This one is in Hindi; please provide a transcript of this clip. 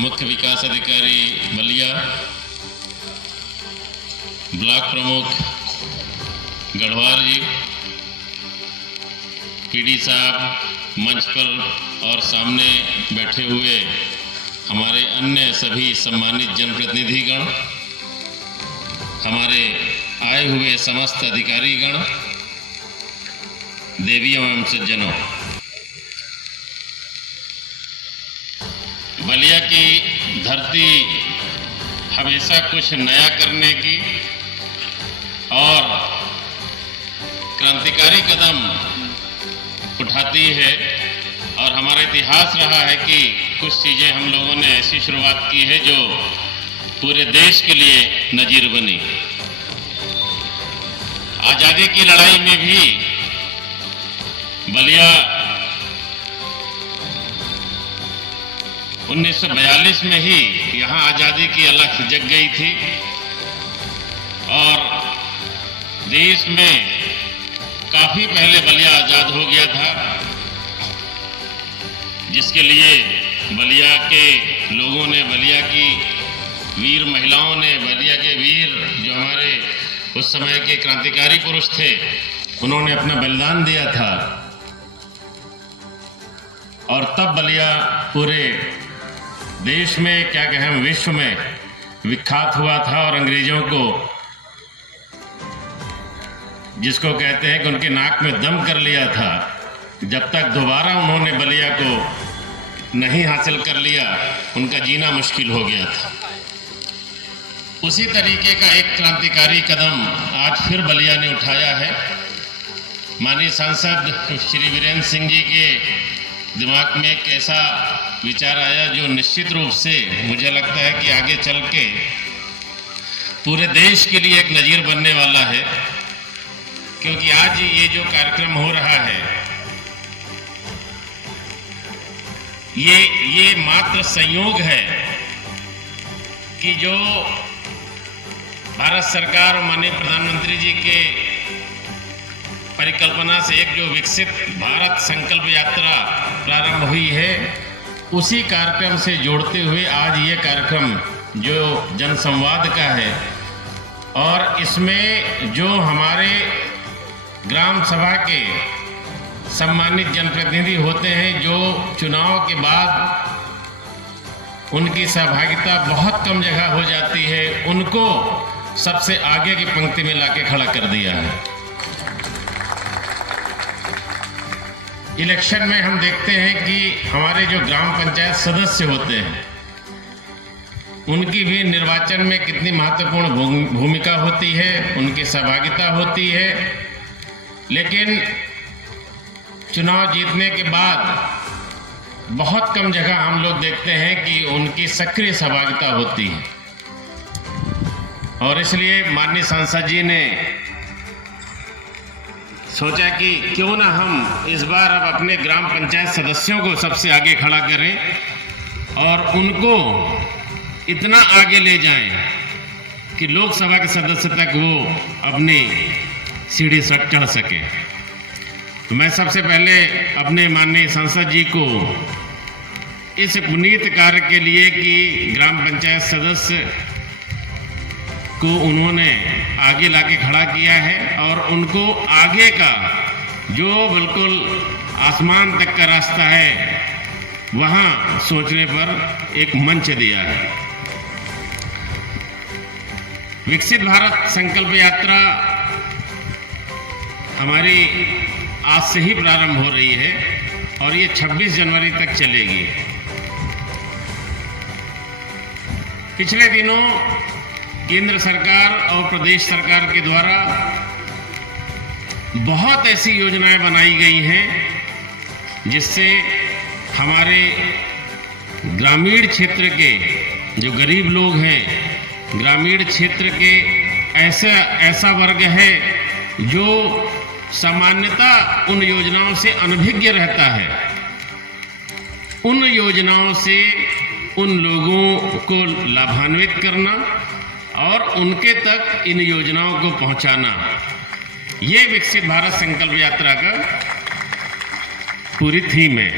मुख्य विकास अधिकारी बलिया, ब्लॉक प्रमुख गढ़वार जी, पीडी साहब मंच पर और सामने बैठे हुए हमारे अन्य सभी सम्मानित जनप्रतिनिधिगण, हमारे आए हुए समस्त अधिकारीगण, देवियों एवं सज्जनों, बलिया की धरती हमेशा कुछ नया करने की और क्रांतिकारी कदम उठाती है और हमारा इतिहास रहा है कि कुछ चीज़ें हम लोगों ने ऐसी शुरुआत की है जो पूरे देश के लिए नजीर बनी। आज़ादी की लड़ाई में भी बलिया 1942 में ही यहाँ आज़ादी की अलख जग गई थी और देश में काफ़ी पहले बलिया आज़ाद हो गया था, जिसके लिए बलिया के लोगों ने, बलिया की वीर महिलाओं ने, बलिया के वीर जो हमारे उस समय के क्रांतिकारी पुरुष थे, उन्होंने अपना बलिदान दिया था और तब बलिया पूरे देश में, क्या कहें, विश्व में विख्यात हुआ था और अंग्रेजों को, जिसको कहते हैं कि उनके नाक में दम कर लिया था, जब तक दोबारा उन्होंने बलिया को नहीं हासिल कर लिया, उनका जीना मुश्किल हो गया था। उसी तरीके का एक क्रांतिकारी कदम आज फिर बलिया ने उठाया है। माननीय सांसद श्री वीरेंद्र सिंह जी के दिमाग में एक ऐसा विचार आया जो निश्चित रूप से मुझे लगता है कि आगे चल के पूरे देश के लिए एक नज़ीर बनने वाला है, क्योंकि आज ये जो कार्यक्रम हो रहा है ये मात्र संयोग है कि जो भारत सरकार और माननीय प्रधानमंत्री जी के परिकल्पना से एक जो विकसित भारत संकल्प यात्रा प्रारंभ हुई है, उसी कार्यक्रम से जोड़ते हुए आज ये कार्यक्रम जो जनसंवाद का है और इसमें जो हमारे ग्राम सभा के सम्मानित जनप्रतिनिधि होते हैं, जो चुनाव के बाद उनकी सहभागिता बहुत कम जगह हो जाती है, उनको सबसे आगे की पंक्ति में लाके खड़ा कर दिया है। इलेक्शन में हम देखते हैं कि हमारे जो ग्राम पंचायत सदस्य होते हैं, उनकी भी निर्वाचन में कितनी महत्वपूर्ण भूमिका होती है, उनकी सहभागिता होती है, लेकिन चुनाव जीतने के बाद बहुत कम जगह हम लोग देखते हैं कि उनकी सक्रिय सहभागिता होती है। और इसलिए माननीय सांसद जी ने सोचा कि क्यों ना हम इस बार अब अपने ग्राम पंचायत सदस्यों को सबसे आगे खड़ा करें और उनको इतना आगे ले जाएं कि लोकसभा के सदस्य तक वो अपनी सीढ़ी चढ़ सके। तो मैं सबसे पहले अपने माननीय सांसद जी को इस पुनीत कार्य के लिए कि ग्राम पंचायत सदस्य को उन्होंने आगे लाके खड़ा किया है और उनको आगे का जो बिल्कुल आसमान तक का रास्ता है, वहाँ सोचने पर एक मंच दिया है। विकसित भारत संकल्प यात्रा हमारी आज से ही प्रारंभ हो रही है और ये 26 जनवरी तक चलेगी। पिछले दिनों केंद्र सरकार और प्रदेश सरकार के द्वारा बहुत ऐसी योजनाएं बनाई गई हैं जिससे हमारे ग्रामीण क्षेत्र के जो गरीब लोग हैं, ग्रामीण क्षेत्र के ऐसा वर्ग है जो सामान्यतः उन योजनाओं से अनभिज्ञ रहता है, उन योजनाओं से उन लोगों को लाभान्वित करना और उनके तक इन योजनाओं को पहुंचाना, ये विकसित भारत संकल्प यात्रा का पूरी थीम है।